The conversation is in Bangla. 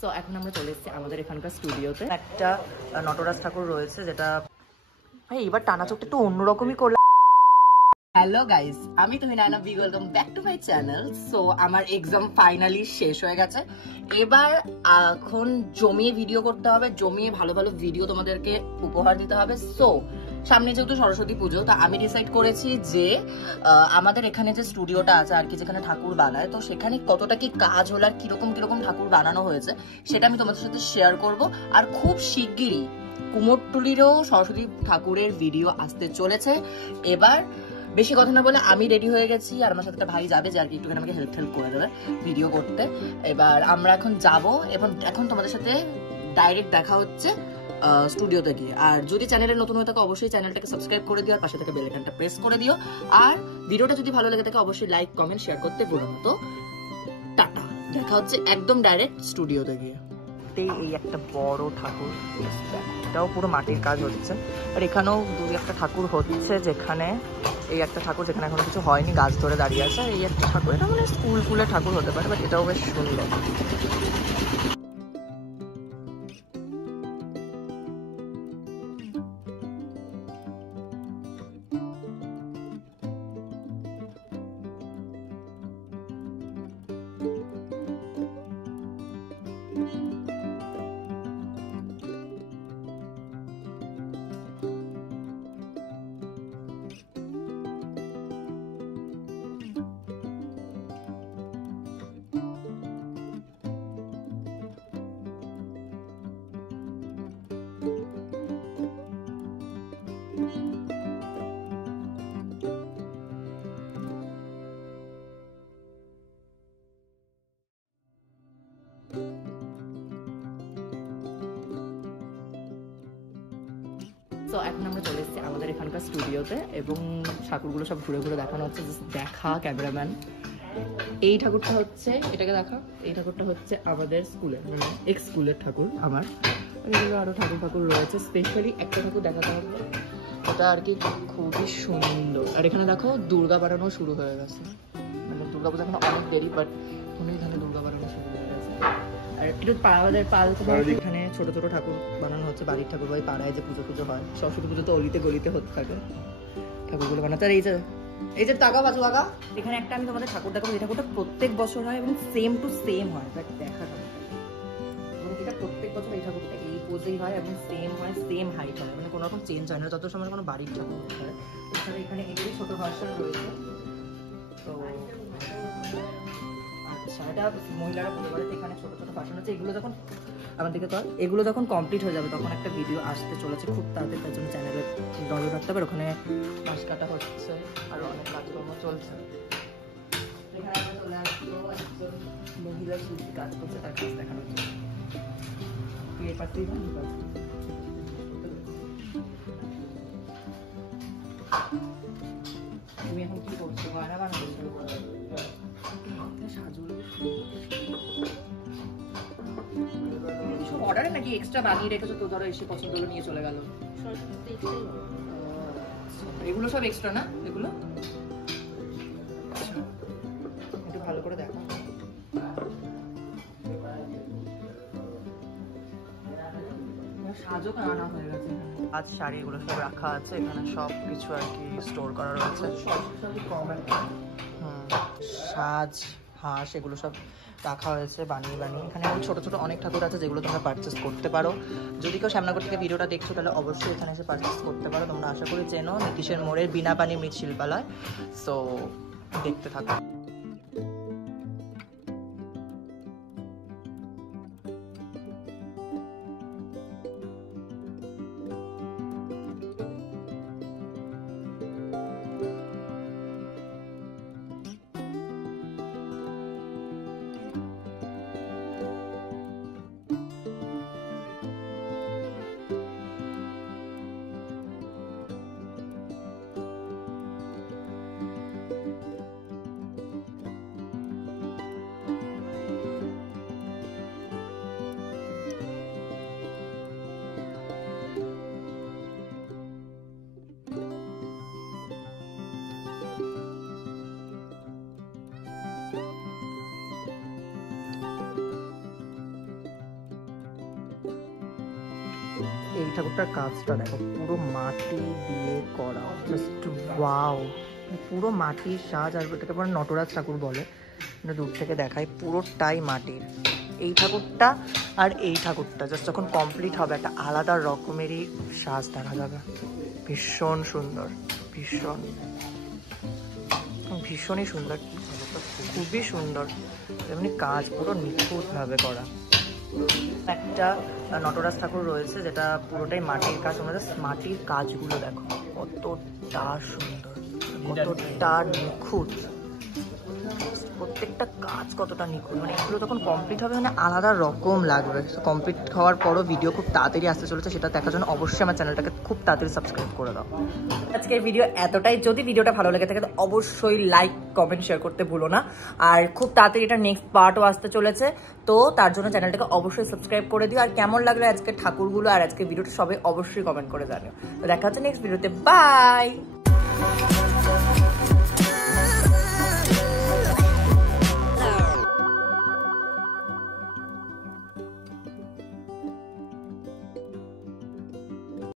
সো এখন আমরা চলে এসেছি আমাদের এখানকার স্টুডিওতে। একটা নটরাজ ঠাকুর রয়েছে, যেটা ভাই এবার টানা চোখটা একটু অন্যরকমই করলাম। হ্যালো গাইস, আমি Tuhina B, welcome back to my channel. So আমার এক্সাম ফাইনালি শেষ হয়ে গেছে। এবার এখন জমিয়ে ভিডিও করতে হবে, জমিয়ে ভালো ভালো ভিডিও তোমাদেরকে উপহার দিতে হবে। সো সামনে যেহেতু সরস্বতী পুজো, তা আমি ডিসাইড করেছি যে আমাদের এখানে যে স্টুডিওটা আছে আর কি, যেখানে ঠাকুর বানায়, তো সেখানে কতটা কি কাজ হলো আর কিরকম কিরকম ঠাকুর বানানো হয়েছে সেটা আমি তোমাদের সাথে শেয়ার করব। আর খুব শিগগিরই কুমোরটুলিরও সরস্বতী ঠাকুরের ভিডিও আসতে চলেছে। এবার বেশি কথা না বলে আমি রেডি হয়ে গেছি, আর আমার সাথে একটা ভাই যাবে যে আর কি একটুখানি আমাকে হেল্প করে দেবে ভিডিও করতে। এবার আমরা এখন যাব এবং এখন তোমাদের সাথে ডাইরেক্ট দেখা হচ্ছে স্টুডিওতে গিয়ে। আর যদি চ্যানেলের নতুন হয়ে থাকে অবশ্যই চ্যানেলটাকে সাবস্ক্রাইব করে দিও, আর পাশে থেকে বেল আইকনটা প্রেস করে দিও। আর ভিডিওটা যদি ভালো লাগে থাকে অবশ্যই লাইক, কমেন্ট, শেয়ার করতে ভুলো না। তো টাটা, দেখা হচ্ছে একদম ডাইরেক্ট স্টুডিওতে গিয়ে। এই একটা বড় ঠাকুর, এটাও পুরো মাটির কাজ হচ্ছে। আর এখানেও দুই একটা ঠাকুর হচ্ছে, যেখানে এই একটা ঠাকুর যেখানে এখনো কিছু হয়নি, গাছ ধরে দাঁড়িয়ে আছে। আর এই একটা ঠাকুর, এটা মানে স্কুল ফুলের ঠাকুর হতে পারে, বাট এটাও বেশ সুন্দর। তো এখন আমরা চলে এসেছি আমাদের এখানকার স্টুডিওতে এবং ঠাকুরগুলো সব ঘুরে ঘুরে দেখানো হচ্ছে। দেখা ক্যামেরাম্যান, এই ঠাকুরটা হচ্ছে, এটাকে দেখা, এই ঠাকুরটা হচ্ছে আমাদের স্কুলের, মানে এক্স স্কুলের ঠাকুর আমার। এগুলো আরো ঠাকুর রয়েছে, স্পেশালি একটা ঠাকুর দেখাতে হবে, ওটা আর কি খুবই সুন্দর। আর এখানে দেখো দুর্গা বানানো শুরু হয়ে গেছে, মানে দুর্গা পুজো এখন অনেক দেরি, বাট এখানে দুর্গা বানানো শুরু হয়ে গেছে। আর একটু আমাদের এখানে ছোট ছোট ঠাকুর বানানো হচ্ছে, বাড়ির ঠাকুর ভাই পাড়ায় যে পুজো হয়, সরস্বতী পুজো তো অলিতে গলিতে হতে থাকে ঠাকুরগুলো বানাতে। আর এই যে টাকা বাজু আগা, এখানে একটা আমি তোমাদের ঠাকুর দেখাবো, এই ঠাকুরটা প্রত্যেক বছর হয় এবং সেম টু সেম হয়, দেখা এবং এটা প্রত্যেক বছর এই ঠাকুরটা এই পোজেই হয় এবং সেম হয়, সেম হাইট হয়, মানে কোনো রকম চেঞ্জ হয় না, যত সময় কোনো বাড়ির ঠাকুর হয়। এছাড়া এখানে এগুলি ছোট ভার্সন রয়েছে। তো আচ্ছা, এটা মহিলারা পুজো করে, এখানে ছোট ছোট ভার্সন আছে। এগুলো যখন আমার দিকে কর, এগুলো যখন কমপ্লিট হয়ে যাবে তখন একটা ভিডিও আসতে চলেছে খুব তাড়াতাড়ি, তার জন্য চ্যানেলে নজর রাখতে হবে। ওখানে মাছ কাটা হচ্ছে আর অনেক কাজকর্ম চলছে। এখানে আমরা চলে আসবো একজন মহিলা শিল্পী কাজ করছে, তার কাজ দেখানো হচ্ছে। এই পাত্রই না, তুমি এখন কি করছো? গয়না বানানো শুরু করছো? অর্ডারে নাকি এক্সট্রা বানিয়ে রেখেছো? তো ধরো এসে পছন্দ হলো নিয়ে চলে গেল। এগুলো সব এক্সট্রা না? এগুলো একটু ভালো করে দেখো। সাজও আনা হয়ে গেছে, আজ শাড়ি এগুলো সব রাখা আছে, এখানে সব কিছু আর কি স্টোর করা রয়েছে। সাজ, হাঁস এগুলো সব রাখা হয়েছে বানিয়ে বানিয়ে। এখানে ছোট ছোট অনেক ঠাকুর আছে যেগুলো তোমরা পারচেস করতে পারো। যদি কেউ শ্যামনগর থেকে ভিডিওটা দেখছো তাহলে অবশ্যই এখানে এসে পারচেস করতে পারো। তোমরা আশা করি চেনো, নীতিশের মোড়ের বিনাপানি মৃৎশিল্পালয়। সো দেখতে থাকো। এই ঠাকুরটার কাজটা দেখো, পুরো মাটি দিয়ে করা, জাস্ট ওয়াও, পুরো মাটির সাজ। আর এটাকে পরে নটরাজ ঠাকুর বলে, দূর থেকে দেখায় পুরোটাই মাটির। এই ঠাকুরটা আর এই ঠাকুরটা জাস্ট যখন কমপ্লিট হবে একটা আলাদা রকমেরই সাজ দেখা যাবে। ভীষণ সুন্দর, ভীষণই সুন্দর, খুবই সুন্দর, এমনি কাজ পুরো নিখুঁতভাবে করা। একটা নটরাজ ঠাকুর রয়েছে যেটা পুরোটাই মাটির কাজ। তোমরা মাটির কাজগুলো দেখো কতটা সুন্দর, কতটা নিখুঁত, প্রত্যেকটা কাজ কতটা নিখুঁত। মানে এগুলো যখন কমপ্লিট হবে মানে আলাদা রকম লাগবে। কমপ্লিট হওয়ার পরও ভিডিও খুব তাড়াতাড়ি আসতে চলেছে, সেটা দেখার জন্য অবশ্যই আমার চ্যানেলটাকে খুব তাড়াতাড়ি সাবস্ক্রাইব করে দাও। আজকের ভিডিও এতটাই। যদি ভিডিওটা ভালো লেগে থাকে তো অবশ্যই লাইক, কমেন্ট, শেয়ার করতে ভুলো না। আর খুব তাড়াতাড়ি এটা নেক্সট পার্টও আসতে চলেছে, তো তার জন্য চ্যানেলটাকে অবশ্যই সাবস্ক্রাইব করে দিও। আর কেমন লাগলো আজকের ঠাকুরগুলো আর আজকের ভিডিওটা সবাই অবশ্যই কমেন্ট করে জানিও। তো দেখা হচ্ছে নেক্সট ভিডিওতে, বাই।